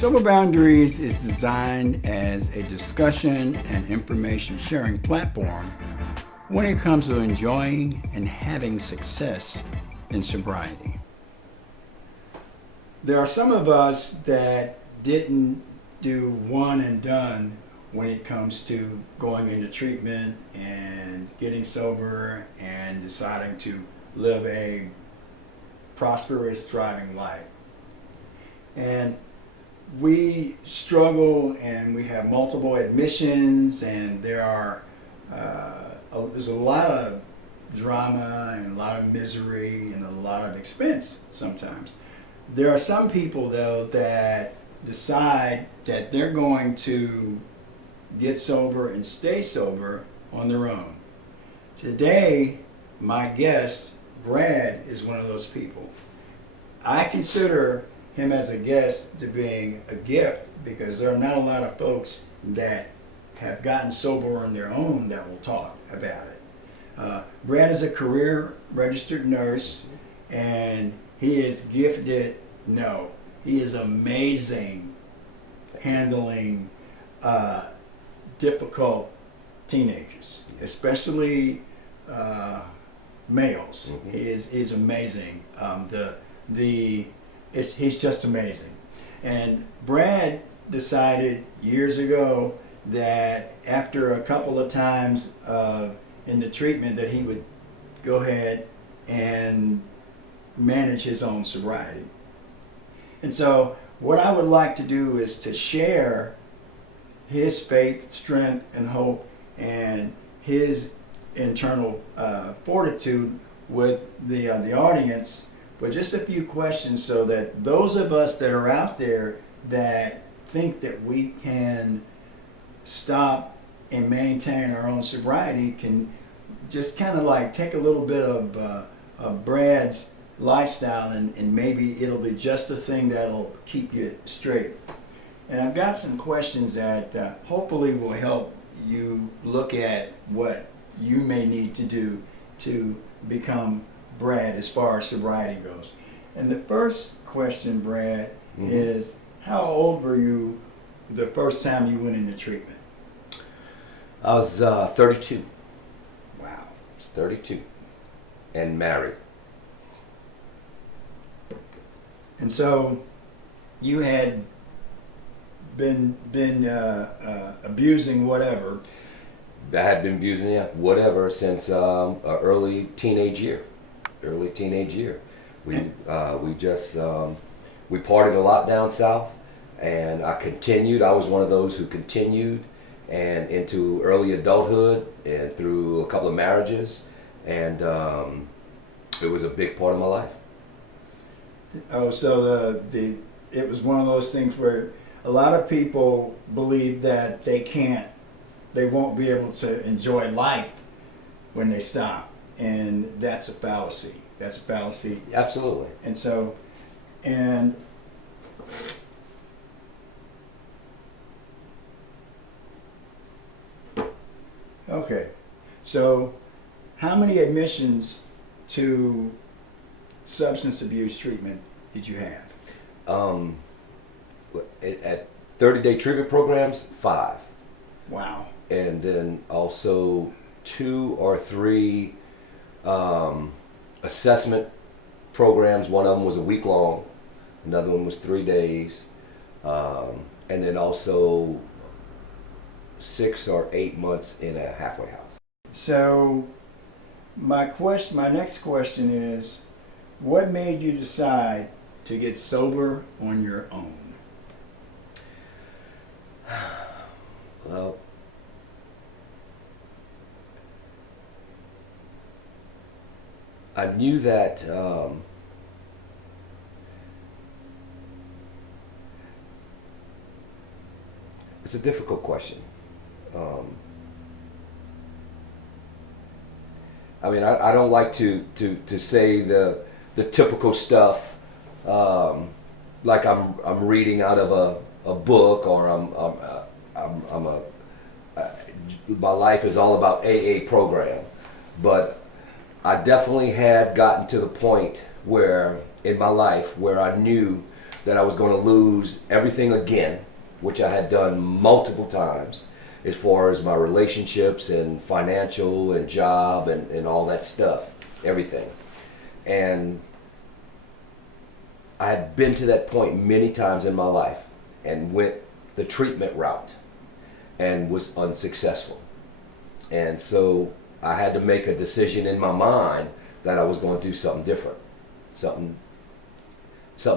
Sober Boundaries is designed as a discussion and information sharing platform when it comes to enjoying and having success in sobriety. There are some of us that didn't do one and done when it comes to going into treatment and getting sober and deciding to live a prosperous, thriving life. And we struggle and we have multiple admissions, and there's a lot of drama and a lot of misery and a lot of expense sometimes. There are some people though that decide that they're going to get sober and stay sober on their own. Today, my guest, Brad, is one of those people. I consider him as a guest to being a gift because there are not a lot of folks that have gotten sober on their own that will talk about it. Brad is a career registered nurse, and he is gifted. No, he is amazing handling difficult teenagers, especially males. Mm-hmm. He is amazing. He's just amazing. And Brad decided years ago that after a couple of times in the treatment that he would go ahead and manage his own sobriety. And so what I would like to do is to share his faith, strength, and hope, and his internal fortitude with the audience, but just a few questions so that those of us that are out there that think that we can stop and maintain our own sobriety can just kind of like take a little bit of Brad's lifestyle, and maybe it'll be just a thing that'll keep you straight. And I've got some questions that hopefully will help you look at what you may need to do to become Brad as far as sobriety goes. And the first question, Brad, is how old were you the first time you went into treatment? I was 32. Wow. I was 32 and married. And so you had been abusing whatever. I had been abusing whatever since early teenage year. We partied a lot down south, and I continued. I was one of those who continued and into early adulthood and through a couple of marriages, and it was a big part of my life. Oh, so it was one of those things where a lot of people believe that they won't be able to enjoy life when they stop, and that's a fallacy. That's a fallacy. Absolutely. And so, and okay, so how many admissions to substance abuse treatment did you have? At 30-day treatment programs, 5. Wow. And then also 2 or 3 assessment programs. One of them was a week long, another one was 3 days, and then also 6 or 8 months in a halfway house. So my next question is, what made you decide to get sober on your own? Well, I knew that it's a difficult question. I mean, I don't like to say the typical stuff, like I'm reading out of a book, or my life is all about AA program, but I definitely had gotten to the point where in my life where I knew that I was going to lose everything again, which I had done multiple times, as far as my relationships and financial and job and all that stuff, everything. And I had been to that point many times in my life and went the treatment route and was unsuccessful. And so I had to make a decision in my mind that I was going to do something different. Something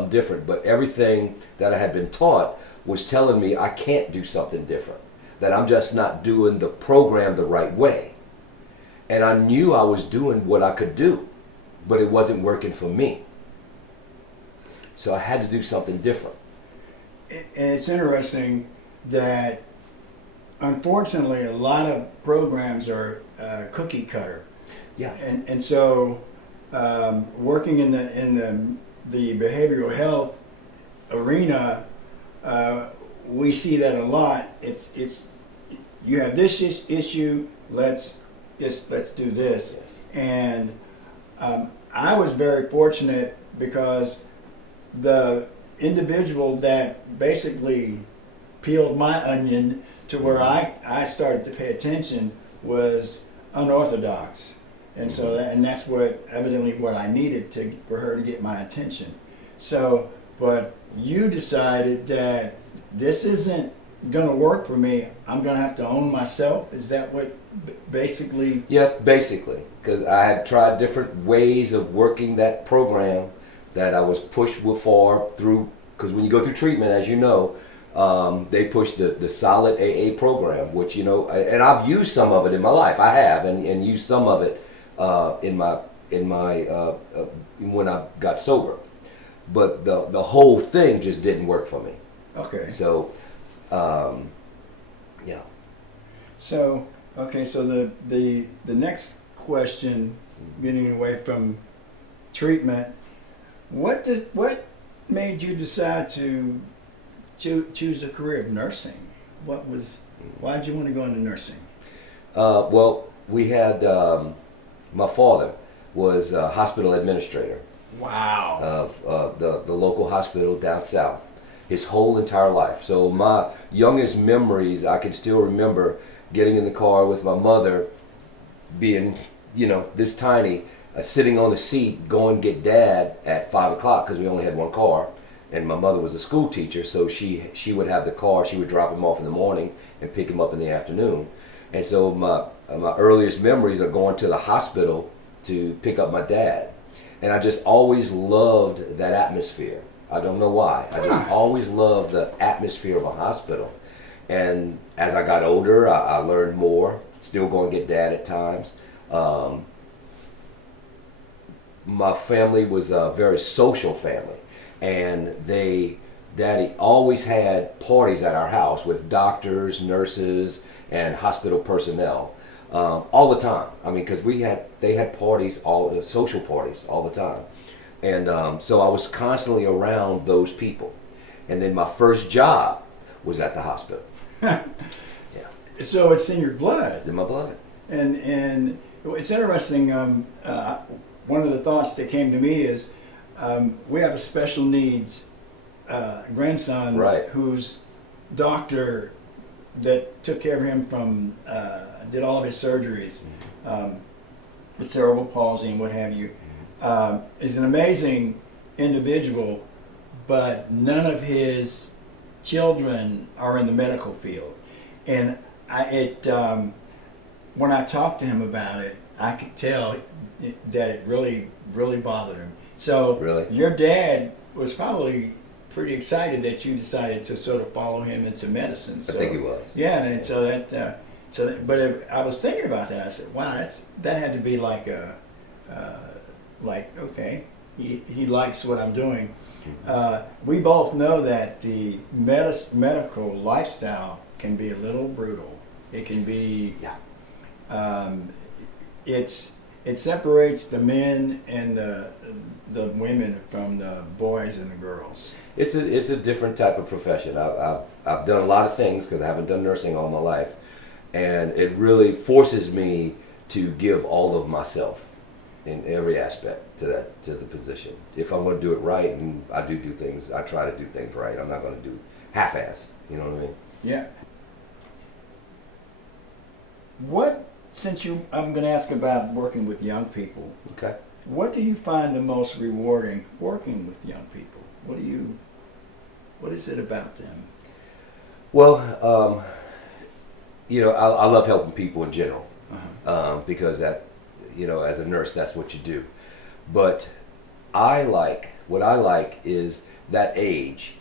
different. But everything that I had been taught was telling me I can't do something different, that I'm just not doing the program the right way. And I knew I was doing what I could do, but it wasn't working for me. So I had to do something different. And it's interesting that unfortunately a lot of programs are cookie cutter. Yeah. And so working in the behavioral health arena, we see that a lot. It's you have this issue, let's do this. Yes. And I was very fortunate because the individual that basically peeled my onion to where I started to pay attention was unorthodox. And so that's what evidently what I needed for her to get my attention. So, but you decided that this isn't going to work for me. I'm going to have to own myself. Is that what basically? Yeah, basically, because I had tried different ways of working that program that I was pushed for through. Because when you go through treatment, as you know, they push the solid AA program, which, you know, and I've used some of it in my life. I have, and used some of it in my when I got sober. But the whole thing just didn't work for me. Okay. So, yeah. So, okay, so the next question, getting away from treatment, what made you decide to choose a career of nursing? Why did you want to go into nursing? Well, we had my father was a hospital administrator. Wow. Of the local hospital down south, his whole entire life. So my youngest memories, I can still remember getting in the car with my mother, being, you know, this tiny, sitting on the seat, going to get Dad at 5 o'clock because we only had one car, and my mother was a school teacher, so she would have the car. She would drop him off in the morning and pick him up in the afternoon. And so my earliest memories are going to the hospital to pick up my dad. And I just always loved that atmosphere. I don't know why. I just always loved the atmosphere of a hospital. And as I got older, I learned more. Still going to get Dad at times. My family was a very social family. And Daddy always had parties at our house with doctors, nurses, and hospital personnel. All the time. I mean, because they had parties, social parties all the time. And so I was constantly around those people. And then my first job was at the hospital. Yeah. So it's in your blood. It's in my blood. And it's interesting. One of the thoughts that came to me is we have a special needs grandson, right, whose doctor that took care of him from did all of his surgeries, with cerebral palsy and what have you, is an amazing individual, but none of his children are in the medical field. And when I talked to him about it, I could tell that it really, really bothered him. So really? Your dad was probably pretty excited that you decided to sort of follow him into medicine. So, I think he was. Yeah, and so that. But if I was thinking about that, I said, "Wow, that had to be like okay, he likes what I'm doing." We both know that the medical lifestyle can be a little brutal. It can be. Yeah. It separates the men and the women from the boys and the girls. It's a different type of profession. I've done a lot of things because I haven't done nursing all my life, and it really forces me to give all of myself. in every aspect to the position. If I'm going to do it right, and I do things, I try to do things right. I'm not going to do half-ass. You know what I mean? Yeah. I'm going to ask about working with young people. Okay. What do you find the most rewarding working with young people? What is it about them? Well, I love helping people in general, because that, as a nurse, that's what you do. But what I like is that age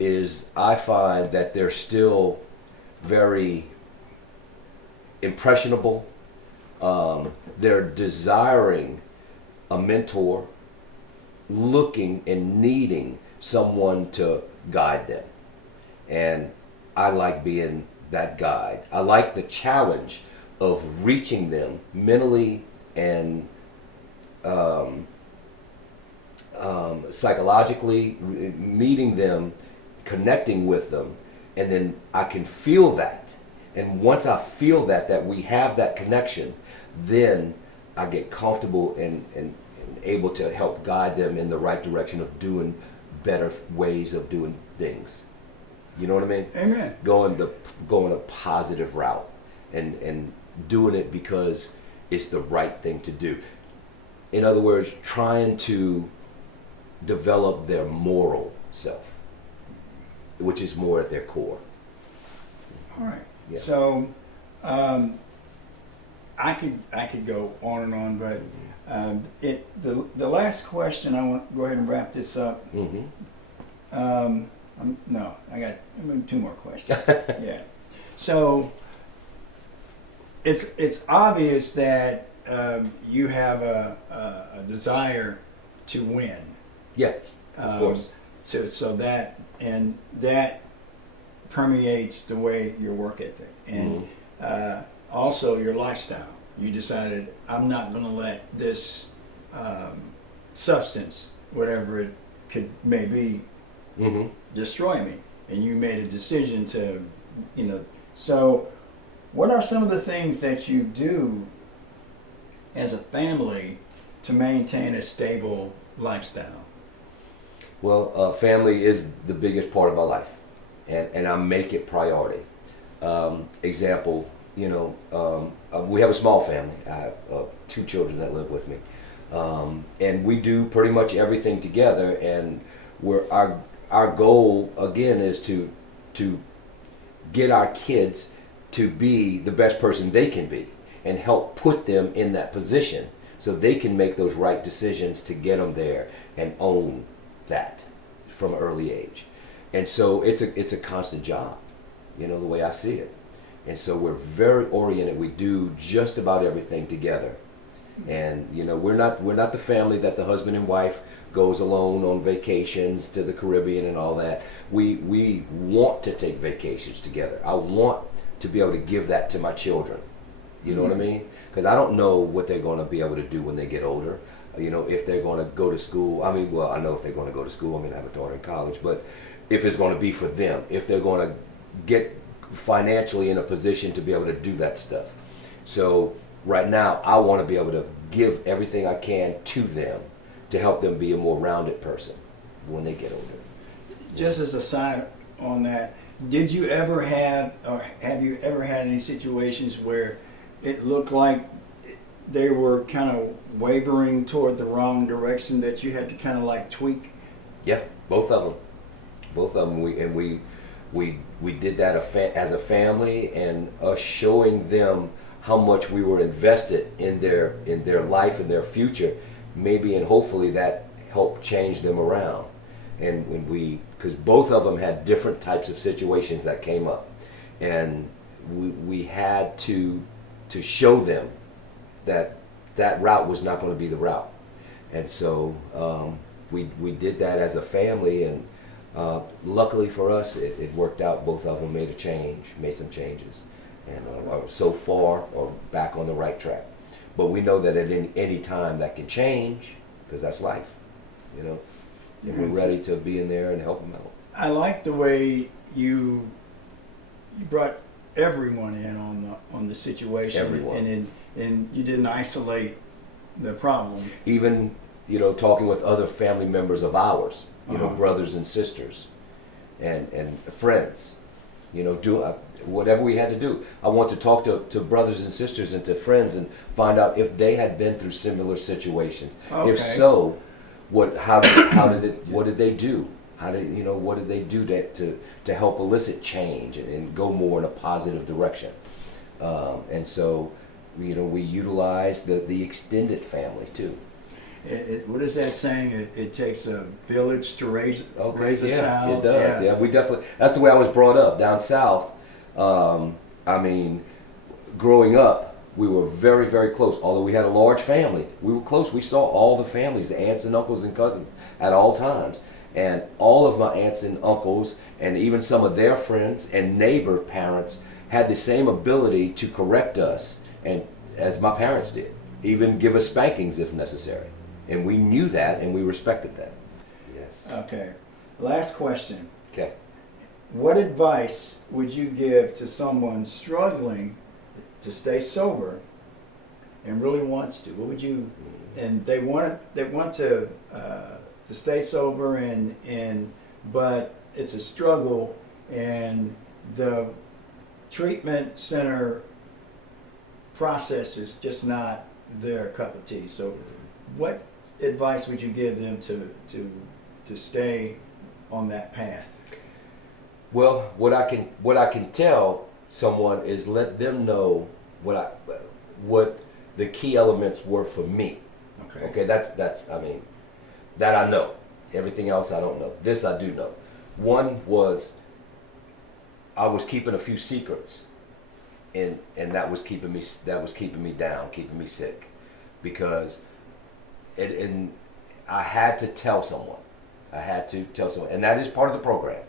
is I find that they're still very impressionable. They're desiring a mentor, looking and needing someone to guide them. And I like being that guide. I like the challenge of reaching them mentally and psychologically, meeting them, connecting with them, and then I can feel that. And once I feel that we have that connection, then I get comfortable and able to help guide them in the right direction of doing better ways of doing things. You know what I mean? Amen. Going a positive route and doing it because it's the right thing to do. In other words, trying to develop their moral self, which is more at their core. All right. Yeah. So, I could go on and on, but the last question, I want to go ahead and wrap this up. Mm-hmm. I got two more questions. Yeah. So it's obvious that you have a desire to win. Yeah, of course. So that permeates the way your work ethic and also your lifestyle. You decided, I'm not going to let this substance, whatever it may be, destroy me. And you made a decision to, So, what are some of the things that you do as a family to maintain a stable lifestyle? Well, family is the biggest part of my life, and I make it priority. Example, we have a small family. I have 2 children that live with me, and we do pretty much everything together. And our goal again is to get our kids to be the best person they can be, and help put them in that position so they can make those right decisions to get them there and own that from an early age. And so it's a constant job, the way I see it. And so we're very oriented. We do just about everything together. And we're not the family that the husband and wife goes alone on vacations to the Caribbean and all that. We want to take vacations together. I want to be able to give that to my children. You know what I mean? Because I don't know what they're going to be able to do when they get older. If they're going to go to school. I know if they're going to go to school. I have a daughter in college. But if it's going to be for them, if they're going to get financially in a position to be able to do that stuff. So right now, I want to be able to give everything I can to them to help them be a more rounded person when they get older. Just as a side on that, did you ever have, or have you ever had any situations where it looked like they were kind of wavering toward the wrong direction that you had to kind of like tweak? Yeah, both of them. We did that as a family, and us showing them how much we were invested in their life and their future, maybe, and hopefully that helped change them around. And because both of them had different types of situations that came up, and we had to show them that route was not going to be the route. And so we did that as a family, and luckily for us, it worked out. Both of them made some changes, and are so far or back on the right track. But we know that at any time that can change, because that's life, And we're ready to be in there and help them out. I like the way you brought everyone in on the situation. Everyone. And you didn't isolate the problem. Even, talking with other family members of ours, Uh-huh. brothers and sisters and friends, do whatever we had to do. I want to talk to brothers and sisters and to friends and find out if they had been through similar situations. Okay. If so, what did they do? What did they do to help elicit change and go more in a positive direction? And so, we utilize the extended family too. What is that saying? It takes a village to raise a Yeah, child. it does. Yeah, we definitely. That's the way I was brought up down south. Growing up, we were very, very close. Although we had a large family, we were close. We saw all the families, the aunts and uncles and cousins, at all times. And all of my aunts and uncles, and even some of their friends and neighbor parents, had the same ability to correct us, and as my parents did, even give us spankings if necessary. And we knew that, and we respected that. Yes. Okay. Last question. Okay. What advice would you give to someone struggling to stay sober and really wants to? What would you? And they want to stay sober but it's a struggle, and the treatment center process is just not their cup of tea. So, what advice would you give them to stay on that path? Well, what I can tell someone is let them know what the key elements were for me. Okay. Okay, that's that I know. Everything else I don't know. This I do know. One was I was keeping a few secrets, and that was keeping me down, keeping me sick, because and I had to tell someone. And that is part of the program,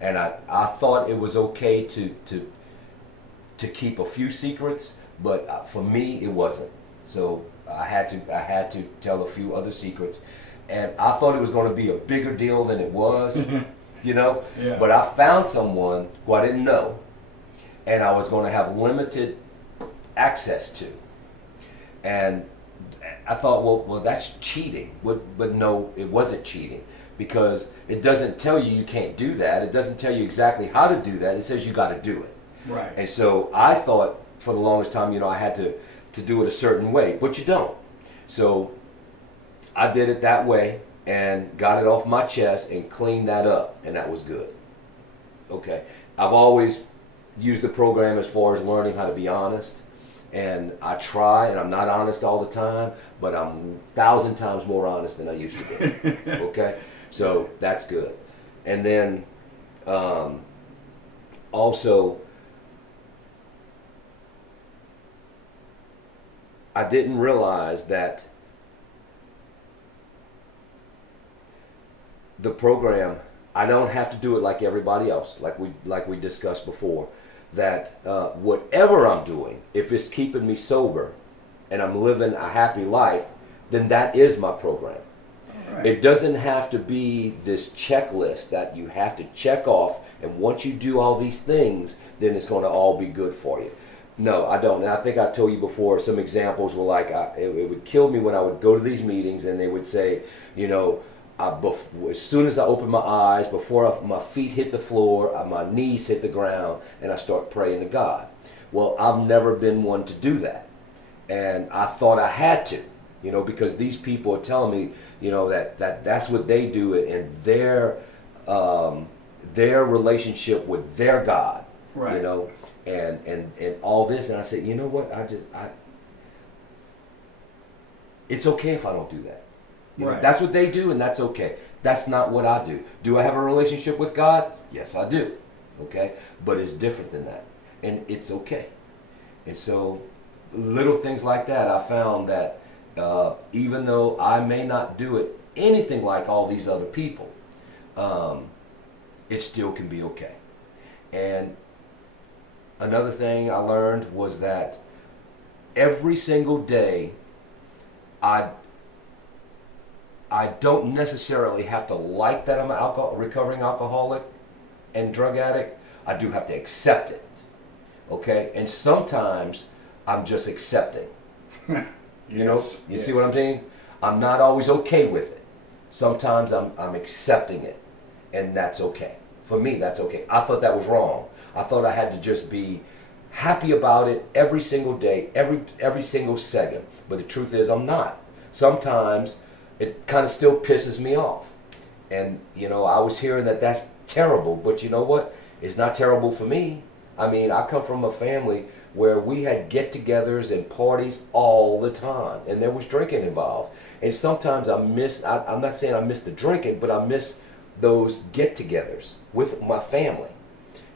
And I thought it was okay to keep a few secrets, but for me it wasn't. So I had to tell a few other secrets, and I thought it was going to be a bigger deal than it was, Yeah. But I found someone who I didn't know, and I was going to have limited access to, and I thought, well, that's cheating. But no, it wasn't cheating, because it doesn't tell you can't do that. It doesn't tell you exactly how to do that. It says you got to do it. Right. And so I thought for the longest time, I had to do it a certain way, but you don't. So I did it that way and got it off my chest and cleaned that up, and that was good. Okay. I've always used the program as far as learning how to be honest. And I try, and I'm not honest all the time, but I'm 1,000 times more honest than I used to be. Okay? So that's good. And then also, I didn't realize that the program, I don't have to do it like everybody else, like we discussed before. That whatever I'm doing, if it's keeping me sober and I'm living a happy life, then that is my program. Right. It doesn't have to be this checklist that you have to check off, and once you do all these things, then it's going to all be good for you. No, I don't. And I think I told you before, some examples were like, it would kill me when I would go to these meetings and they would say, as soon as I open my eyes, before my feet hit the floor, my knees hit the ground, and I start praying to God. Well, I've never been one to do that. And I thought I had to, because these people are telling me, that's what they do in their relationship with their God, Right. And all this. And I said, you know what, it's okay if I don't do that. Right. That's what they do, and that's okay. That's not what I do. Do I have a relationship with God? Yes, I do. Okay? But it's different than that. And it's okay. And so, little things like that, I found that even though I may not do it anything like all these other people, it still can be okay. And another thing I learned was that every single day, I don't necessarily have to like that I'm an recovering alcoholic and drug addict. I do have to accept it. Okay? And sometimes I'm just accepting. You know, Yes, you yes. see what I'm saying? I'm not always okay with it. Sometimes I'm accepting it, and that's okay. For me, that's okay. I thought that was wrong. I thought I had to just be happy about it every single day, every single second. But the truth is, I'm not. Sometimes it kind of still pisses me off. And you know, I was hearing that that's terrible, but you know what? It's not terrible for me. I mean, I come from a family where we had get-togethers and parties all the time, and there was drinking involved. And sometimes I miss. I'm not saying I miss the drinking, but I miss those get-togethers with my family,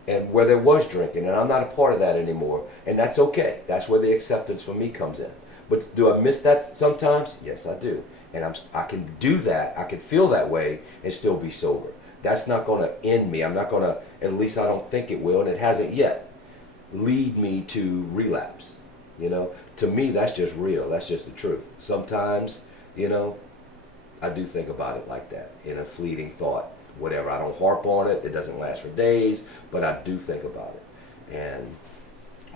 and where there was drinking, and I'm not a part of that anymore, and that's okay. That's where the acceptance for me comes in. But do I miss that sometimes? Yes, I do, and I can do that. I can feel that way and still be sober. That's not going to end me. I'm not going to. At least I don't think it will, and it hasn't yet. Lead me to relapse. You know, to me that's just real. That's just the truth. Sometimes, you know, I do think about it like that in a fleeting thought. Whatever. I don't harp on it. It doesn't last for days, but I do think about it.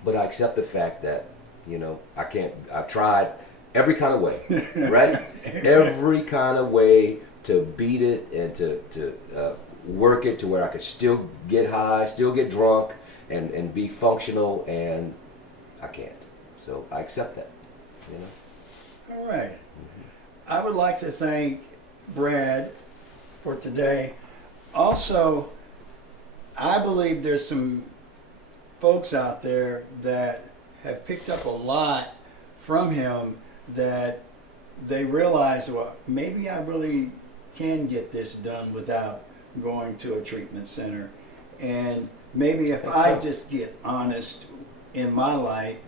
But I accept the fact that, you know, I can't. I tried every kind of way, right? Every kind of way to beat it and to work it to where I could still get high, still get drunk, and be functional, and I can't. So I accept that, you know. All right. I would like to thank Brad for today. Also, I believe there's some folks out there that have picked up a lot from him, that they realize, well, maybe I really can get this done without going to a treatment center. And maybe if I just get honest in my life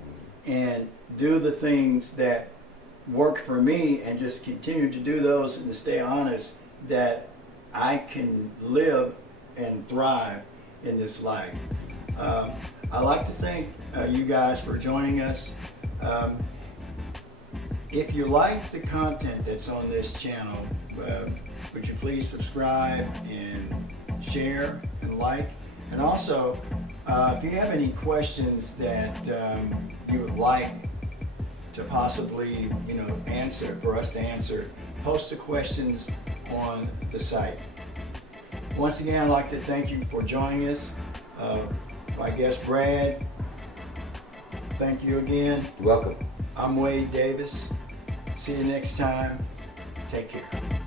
and do the things that work for me and just continue to do those and to stay honest, that I can live and thrive in this life. I'd like to thank you guys for joining us. If you like the content that's on this channel, would you please subscribe and share and like? And also, if you have any questions that you would like to possibly, you know, answer, for us to answer, post the questions on the site. Once again, I'd like to thank you for joining us. My guest Brad, thank you again. You're welcome. I'm Wade Davis. See you next time. Take care.